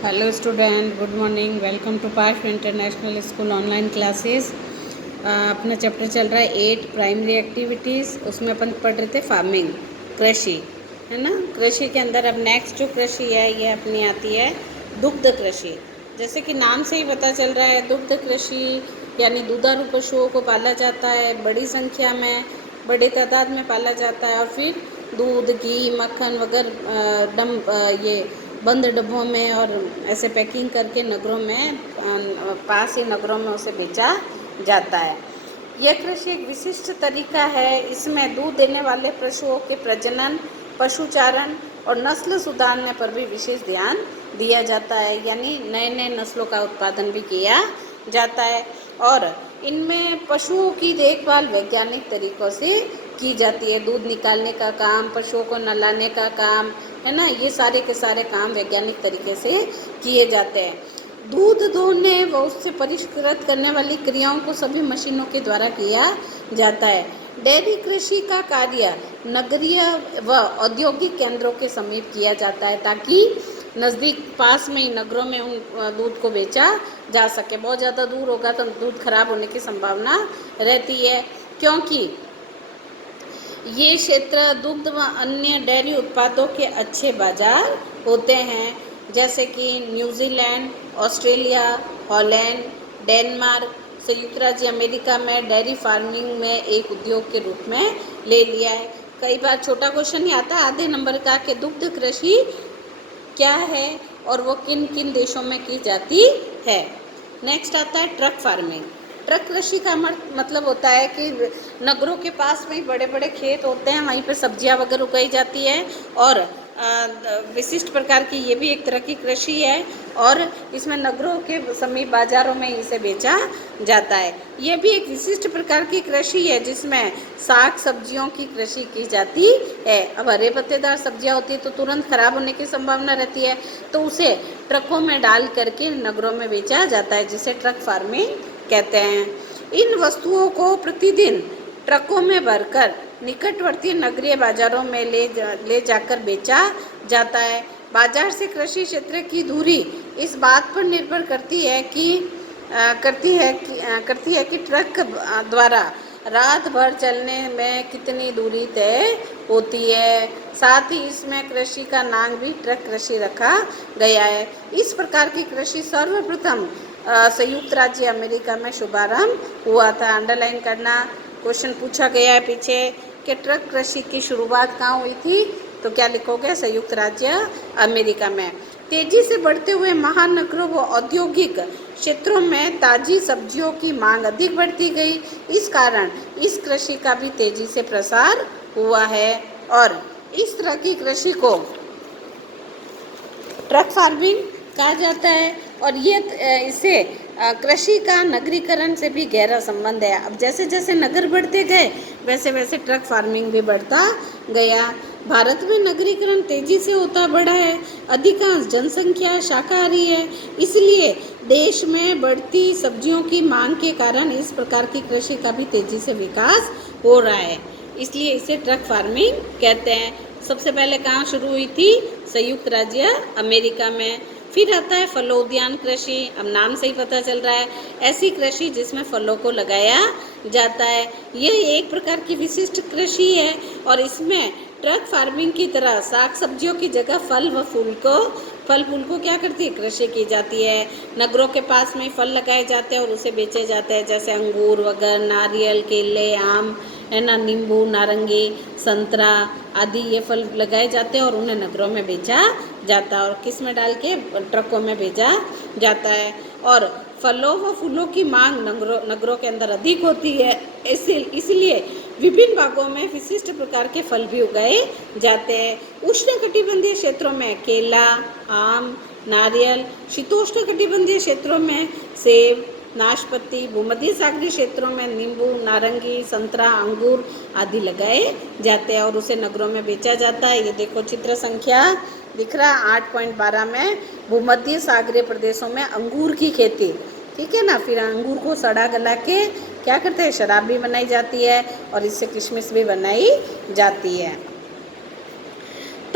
Hello student, good morning. Welcome to Parsh International School online classes. अपना chapter चल रहा है 8 प्राइमरी एक्टिविटीज़। उसमें अपन पढ़ रहे थे फार्मिंग, कृषि, है ना। कृषि के अंदर अब नेक्स्ट जो कृषि है ये अपनी आती है दुग्ध कृषि। जैसे कि नाम से ही पता चल रहा है, दुग्ध कृषि यानी दुधारू पशुओं को पाला जाता है, बड़ी संख्या में, बड़े तादाद में पाला जाता है, और फिर दूध, घी, मक्खन वगैरह ये बंद डब्बों में और ऐसे पैकिंग करके नगरों में, पास ही नगरों में उसे बेचा जाता है। यह कृषि एक विशिष्ट तरीका है। इसमें दूध देने वाले पशुओं के प्रजनन, पशुचारण और नस्ल सुधारने पर भी विशेष ध्यान दिया जाता है, यानी नए नए नस्लों का उत्पादन भी किया जाता है। और इनमें पशुओं की देखभाल वैज्ञानिक तरीकों से की जाती है। दूध निकालने का काम, पशुओं को नहलाने का काम, है ना, ये सारे के सारे काम वैज्ञानिक तरीके से किए जाते हैं। दूध दोहने व उससे परिष्कृत करने वाली क्रियाओं को सभी मशीनों के द्वारा किया जाता है। डेयरी कृषि का कार्य नगरीय व औद्योगिक केंद्रों के समीप किया जाता है, ताकि नज़दीक पास में ही नगरों में उन दूध को बेचा जा सके। बहुत ज़्यादा दूर होगा तो दूध खराब होने की संभावना रहती है, क्योंकि ये क्षेत्र दुग्ध व अन्य डेयरी उत्पादों के अच्छे बाजार होते हैं, जैसे कि न्यूजीलैंड, ऑस्ट्रेलिया, हॉलैंड, डेनमार्क, संयुक्त राज्य अमेरिका में डेयरी फार्मिंग में एक उद्योग के रूप में ले लिया है। कई बार छोटा क्वेश्चन ही आता है आधे नंबर का कि दुग्ध कृषि क्या है और वो किन किन देशों में की जाती है। नेक्स्ट आता है ट्रक फार्मिंग। ट्रक कृषि का मतलब होता है कि नगरों के पास में बड़े बड़े खेत होते हैं, वहीं पर सब्जियां वगैरह उगाई जाती है, और विशिष्ट प्रकार की ये भी एक तरह की कृषि है, और इसमें नगरों के समीप बाजारों में इसे बेचा जाता है। ये भी एक विशिष्ट प्रकार की कृषि है जिसमें साग सब्जियों की कृषि की जाती है। अब हरे पत्तेदार सब्जियां होती है तो तुरंत खराब होने की संभावना रहती है, तो उसे ट्रकों में डाल करके नगरों में बेचा जाता है, जिसे ट्रक फार्मिंग कहते हैं। इन वस्तुओं को प्रतिदिन ट्रकों में भरकर निकटवर्ती नगरीय बाजारों में ले जाकर बेचा जाता है। बाजार से कृषि क्षेत्र की दूरी इस बात पर निर्भर करती है कि ट्रक द्वारा रात भर चलने में कितनी दूरी तय होती है। साथ ही इसमें कृषि का नाम भी ट्रक कृषि रखा गया है। इस प्रकार की कृषि सर्वप्रथम संयुक्त राज्य अमेरिका में शुभारंभ हुआ था। अंडरलाइन करना, क्वेश्चन पूछा गया है पीछे कि ट्रक कृषि की शुरुआत कहाँ हुई थी, तो क्या लिखोगे? संयुक्त राज्य अमेरिका में। तेजी से बढ़ते हुए महानगरों व औद्योगिक क्षेत्रों में ताजी सब्जियों की मांग अधिक बढ़ती गई। इस कारण इस कृषि का भी तेजी से प्रसार हुआ है, और इस तरह की कृषि को ट्रक फार्मिंग कहा जाता है। और ये इसे कृषि का नगरीकरण से भी गहरा संबंध है। अब जैसे जैसे नगर बढ़ते गए वैसे वैसे ट्रक फार्मिंग भी बढ़ता गया। भारत में नगरीकरण तेजी से होता बढ़ा है। अधिकांश जनसंख्या शाकाहारी है, इसलिए देश में बढ़ती सब्जियों की मांग के कारण इस प्रकार की कृषि का भी तेजी से विकास हो रहा है, इसलिए इसे ट्रक फार्मिंग कहते हैं। सबसे पहले कहाँ शुरू हुई थी? संयुक्त राज्य अमेरिका में। फिर आता है फलोद्यान कृषि। अब नाम से ही पता चल रहा है, ऐसी कृषि जिसमें फलों को लगाया जाता है। यह एक प्रकार की विशिष्ट कृषि है, और इसमें ट्रक फार्मिंग की तरह साग सब्जियों की जगह फल फूल को क्या करती है? कृषि की जाती है। नगरों के पास में फल लगाए जाते हैं और उसे बेचे जाते हैं, जैसे अंगूर वगैरह, नारियल, केले, आम, है ना, नींबू, नारंगी, संतरा आदि ये फल लगाए जाते हैं और उन्हें नगरों में बेचा जाता है, और किस में डाल के? ट्रकों में भेजा जाता है। और फलों व फूलों की मांग नगरों के अंदर अधिक होती है, इसलिए विभिन्न भागों में विशिष्ट प्रकार के फल भी उगाए जाते हैं। उष्णकटिबंधीय क्षेत्रों में केला, आम, नारियल, शीतोष्णकटिबंधीय क्षेत्रों में सेब, नाशपाती, भूमध्य सागरीय क्षेत्रों में नींबू, नारंगी, संतरा, अंगूर आदि लगाए जाते हैं और उसे नगरों में बेचा जाता है। ये देखो चित्र संख्या दिख रहा है 8.12 में भूमध्य सागरीय प्रदेशों में अंगूर की खेती, ठीक है ना। फिर अंगूर को सड़ा गला के क्या करते हैं? शराब भी बनाई जाती है और इससे किशमिश भी बनाई जाती है।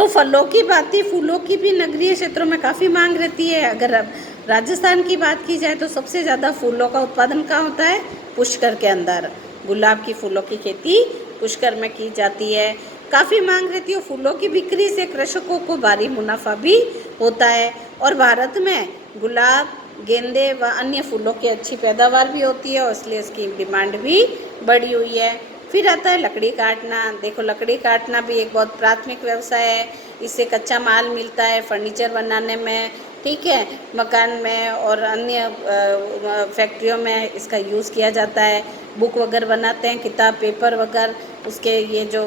तो फलों की भांति फूलों की भी नगरीय क्षेत्रों में काफ़ी मांग रहती है। अगर अब राजस्थान की बात की जाए तो सबसे ज़्यादा फूलों का उत्पादन कहाँ होता है? पुष्कर के अंदर। गुलाब की फूलों की खेती पुष्कर में की जाती है। काफ़ी मांग रहती है। फूलों की बिक्री से कृषकों को भारी मुनाफा भी होता है। और भारत में गुलाब, गेंदे व अन्य फूलों की अच्छी पैदावार भी होती है और इसलिए इसकी डिमांड भी बढ़ी हुई है। फिर आता है लकड़ी काटना। देखो, लकड़ी काटना भी एक बहुत प्राथमिक व्यवसाय है। इससे कच्चा माल मिलता है फर्नीचर बनाने में, ठीक है, मकान में और अन्य फैक्ट्रियों में इसका यूज़ किया जाता है। बुक वगैरह बनाते हैं, किताब, पेपर वगैरह, उसके ये जो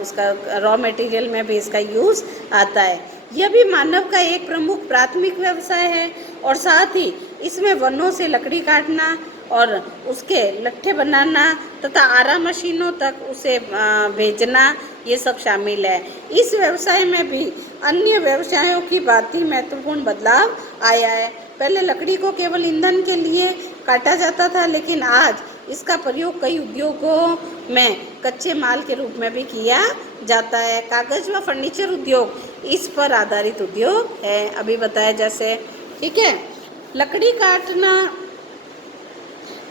उसका रॉ मटेरियल में भी इसका यूज़ आता है। यह भी मानव का एक प्रमुख प्राथमिक व्यवसाय है और साथ ही इसमें वनों से लकड़ी काटना और उसके लट्ठे बनाना तथा आरा मशीनों तक उसे भेजना, ये सब शामिल है। इस व्यवसाय में भी अन्य व्यवसायों की भांति महत्वपूर्ण बदलाव आया है। पहले लकड़ी को केवल ईंधन के लिए काटा जाता था, लेकिन आज इसका प्रयोग कई उद्योगों में कच्चे माल के रूप में भी किया जाता है। कागज व फर्नीचर उद्योग इस पर आधारित उद्योग है, अभी बताया जैसे, ठीक है। लकड़ी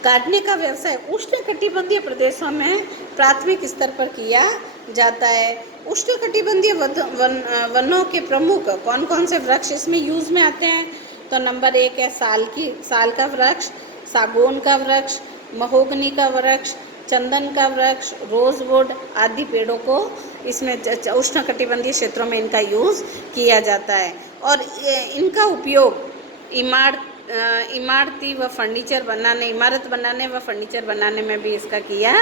काटने का व्यवसाय उष्णकटिबंधीय प्रदेशों में प्राथमिक स्तर पर किया जाता है। उष्णकटिबंधीय वनों के प्रमुख कौन कौन से वृक्ष इसमें यूज में आते हैं? तो नंबर 1 है साल का वृक्ष, सागौन का वृक्ष, महोगनी का वृक्ष, चंदन का वृक्ष, रोजवुड आदि पेड़ों को इसमें उष्णकटिबंधीय क्षेत्रों में इनका यूज़ किया जाता है। और इनका उपयोग इमारत बनाने व फर्नीचर बनाने में भी इसका किया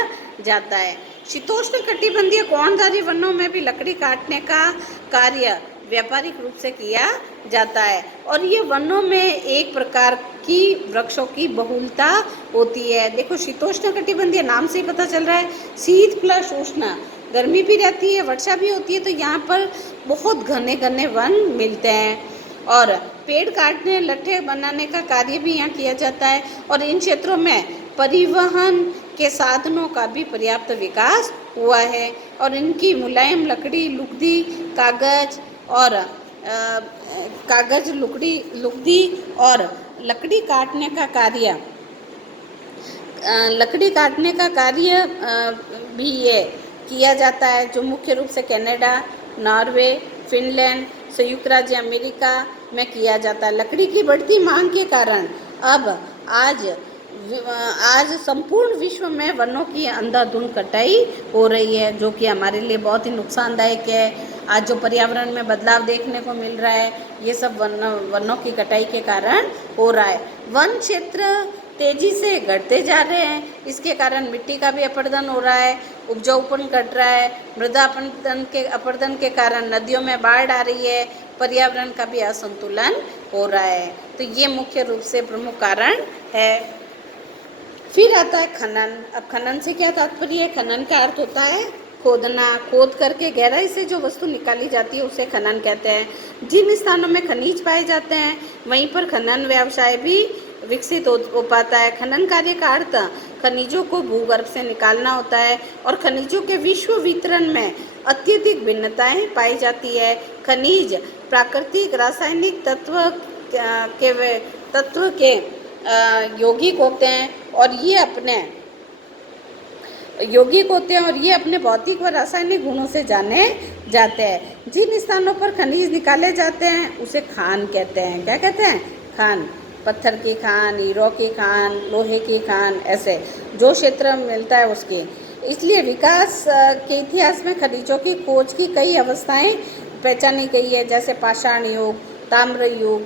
जाता है। शीतोष्ण कटिबंधीय कोणधारी वनों में भी लकड़ी काटने का कार्य व्यापारिक रूप से किया जाता है और ये वनों में एक प्रकार की वृक्षों की बहुलता होती है। देखो, शीतोष्ण कटिबंधीय नाम से ही पता चल रहा है, शीत प्लस उष्ण, गर्मी भी रहती है, वर्षा भी होती है, तो यहाँ पर बहुत घने घने वन मिलते हैं। और पेड़ काटने, लट्ठे बनाने का कार्य भी यहाँ किया जाता है और इन क्षेत्रों में परिवहन के साधनों का भी पर्याप्त विकास हुआ है और इनकी मुलायम लकड़ी, लुगदी, लुगदी और लकड़ी काटने का कार्य भी ये किया जाता है, जो मुख्य रूप से कनाडा, नॉर्वे, फिनलैंड, संयुक्त राज्य अमेरिका में किया जाता है। लकड़ी की बढ़ती मांग के कारण अब आज संपूर्ण विश्व में वनों की अंधाधुंध कटाई हो रही है, जो कि हमारे लिए बहुत ही नुकसानदायक है। आज जो पर्यावरण में बदलाव देखने को मिल रहा है, ये सब वनों की कटाई के कारण हो रहा है। वन क्षेत्र तेजी से घटते जा रहे हैं, इसके कारण मिट्टी का भी अपरदन हो रहा है, उपजाऊपन घट रहा है, मृदा अपरदन के कारण नदियों में बाढ़ आ रही है, पर्यावरण का भी असंतुलन हो रहा है। तो ये मुख्य रूप से प्रमुख कारण है। फिर आता है खनन। अब खनन से क्या तात्पर्य है? खनन का अर्थ होता है खोदना, खोद करके गहराई से जो वस्तु निकाली जाती है उसे खनन कहते हैं। जिन स्थानों में खनिज पाए जाते हैं वहीं पर खनन व्यवसाय भी विकसित हो पाता है। खनन कार्य का अर्थ खनिजों को भूगर्भ से निकालना होता है और खनिजों के विश्व वितरण में अत्यधिक भिन्नताएं पाई जाती है। खनिज प्राकृतिक रासायनिक तत्व के यौगिक होते हैं और ये अपने भौतिक व रासायनिक गुणों से जाने जाते हैं। जिन स्थानों पर खनिज निकाले जाते हैं उसे खान कहते हैं। क्या कहते हैं? खान। पत्थर की खान, हीरो की खान, लोहे की खान, ऐसे जो क्षेत्र मिलता है उसकी। इसलिए विकास के इतिहास में खनिजों की खोज की कई अवस्थाएं पहचानी गई है, जैसे पाषाण युग, ताम्र युग,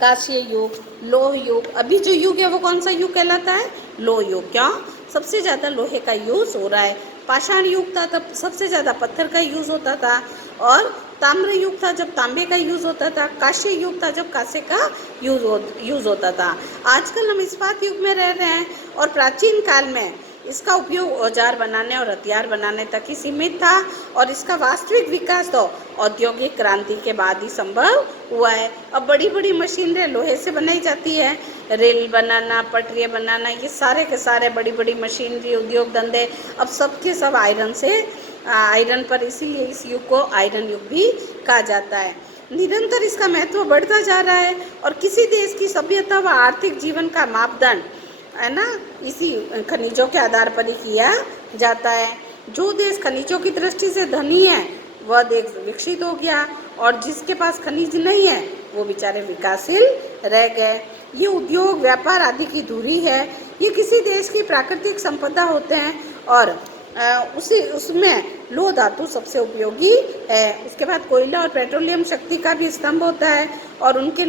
कांस्य युग, लोह युग। अभी जो युग है वो कौन सा युग कहलाता है? लोह युग। क्या? सबसे ज़्यादा लोहे का यूज़ हो रहा है। पाषाण युग था तब सबसे ज़्यादा पत्थर का यूज़ होता था और ताम्र युग था जब तांबे का यूज़ होता था। कांस्य युग था जब कांसे का यूज़ होता था। आजकल हम इस्पात युग में रह रहे हैं और प्राचीन काल में इसका उपयोग औजार बनाने और हथियार बनाने तक ही सीमित था और इसका वास्तविक विकास तो औद्योगिक क्रांति के बाद ही संभव हुआ है। अब बड़ी बड़ी मशीनरी लोहे से बनाई जाती है, रेल बनाना, पटरियाँ बनाना, ये सारे के सारे बड़ी बड़ी मशीनरी, उद्योग धंधे अब सब के सब आयरन से आयरन पर, इसीलिए इस युग को आयरन युग भी कहा जाता है। निरंतर इसका महत्व बढ़ता जा रहा है और किसी देश की सभ्यता व आर्थिक जीवन का मापदंड है ना इसी खनिजों के आधार पर ही किया जाता है। जो देश खनिजों की दृष्टि से धनी है वह देश विकसित हो गया और जिसके पास खनिज नहीं है वो बेचारे विकासशील रह गए। ये उद्योग व्यापार आदि की धुरी है। ये किसी देश की प्राकृतिक संपदा होते हैं और उसमें लोह धातु सबसे उपयोगी है। उसके बाद कोयला और पेट्रोलियम शक्ति का भी स्तंभ होता है और उनके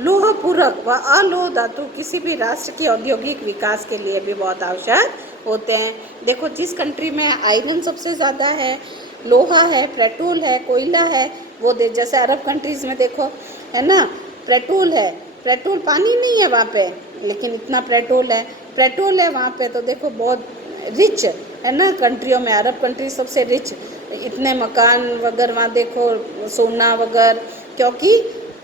लोह पूरक व अलोह धातु किसी भी राष्ट्र के औद्योगिक विकास के लिए भी बहुत आवश्यक होते हैं। देखो जिस कंट्री में आयरन सबसे ज़्यादा है, लोहा है, पेट्रोल है, कोयला है, वो देश जैसे अरब कंट्रीज़ में देखो है ना, पेट्रोल है, पेट्रोल पानी नहीं है वहाँ पे लेकिन इतना पेट्रोल है वहाँ पे। तो देखो बहुत रिच है ना कंट्रियों में, अरब कंट्री सबसे रिच, इतने मकान वगैरह वहाँ देखो, सोना वगैरह, क्योंकि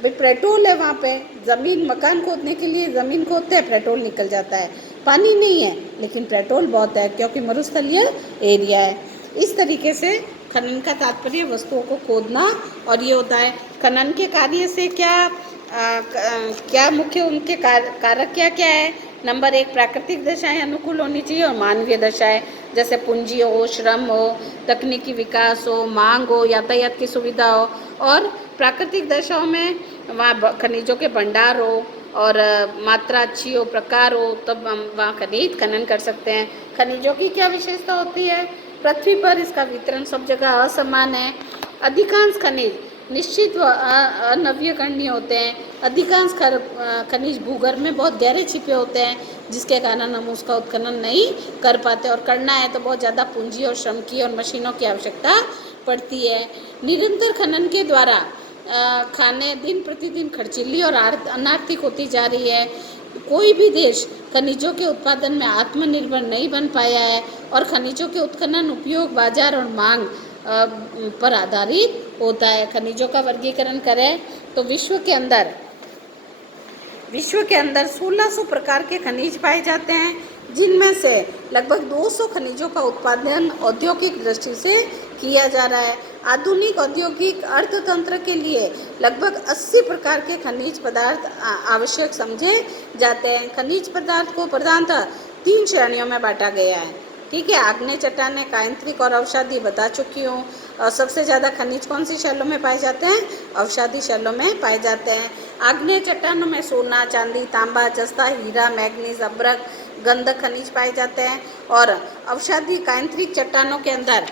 भाई पेट्रोल है वहाँ पे। ज़मीन मकान खोदने के लिए ज़मीन खोदते हैं, पेट्रोल निकल जाता है। पानी नहीं है लेकिन पेट्रोल बहुत है क्योंकि मरुस्थलीय एरिया है। इस तरीके से खनन का तात्पर्य वस्तुओं को खोदना और ये होता है। खनन के कार्य से क्या मुख्य उनके कारक क्या क्या है? नंबर 1, प्राकृतिक दशाएं अनुकूल होनी चाहिए और मानवीय दशाएं, जैसे पूंजी हो, श्रम हो, तकनीकी विकास हो, मांग हो, यातायात की सुविधा हो। और प्राकृतिक दशाओं में वहाँ खनिजों के भंडार हो और मात्रा अच्छी हो, प्रकार हो, तब हम वहाँ खनिज खनन कर सकते हैं। खनिजों की क्या विशेषता होती है? पृथ्वी पर इसका वितरण सब जगह असमान है। अधिकांश खनिज निश्चित व अनव्यकरणीय होते हैं। अधिकांश खनिज भूगर्भ में बहुत गहरे छिपे होते हैं जिसके कारण हम उसका उत्खनन नहीं कर पाते और करना है तो बहुत ज़्यादा पूंजी और श्रम की और मशीनों की आवश्यकता पड़ती है। निरंतर खनन के द्वारा खाने दिन प्रतिदिन खर्चीली और अनार्थिक होती जा रही है। कोई भी देश खनिजों के उत्पादन में आत्मनिर्भर नहीं बन पाया है और खनिजों के उत्खनन, उपयोग, बाजार और मांग पर आधारित होता है। खनिजों का वर्गीकरण करें तो विश्व के अंदर 1600 प्रकार के खनिज पाए जाते हैं, जिनमें से लगभग 200 खनिजों का उत्पादन औद्योगिक दृष्टि से किया जा रहा है। आधुनिक औद्योगिक अर्थतंत्र के लिए लगभग 80 प्रकार के खनिज पदार्थ आवश्यक समझे जाते हैं। खनिज पदार्थ को प्रधानतः 3 श्रेणियों में बांटा गया है। ठीक है, आग्नेय चट्टानें, कायांतरिक और अवसादी बता चुकी हूँ। और सबसे ज़्यादा खनिज कौन सी शैलों में पाए जाते हैं? अवसादी शैलों में पाए जाते हैं। आग्नेय चट्टानों में सोना, चांदी, तांबा, जस्ता, हीरा, मैग्नीज, अभ्रक, गंधक खनिज पाए जाते हैं। और अवसादी कायांतरिक चट्टानों के अंदर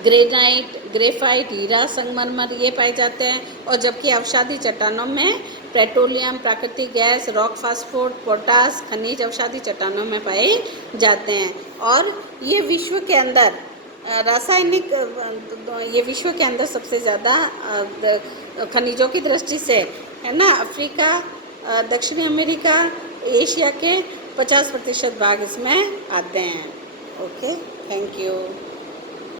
ग्रेनाइट, ग्रेफाइट, हीरा, संगमरमर ये पाए जाते हैं। और जबकि अवसादी चट्टानों में पेट्रोलियम, प्राकृतिक गैस, रॉक फास्फोट, पोटास खनिज अवसादी चट्टानों में पाए जाते हैं। और ये विश्व के अंदर ये विश्व के अंदर सबसे ज़्यादा खनिजों की दृष्टि से है ना, अफ्रीका, दक्षिणी अमेरिका, एशिया के 50% भाग इसमें आते हैं। Okay, thank you.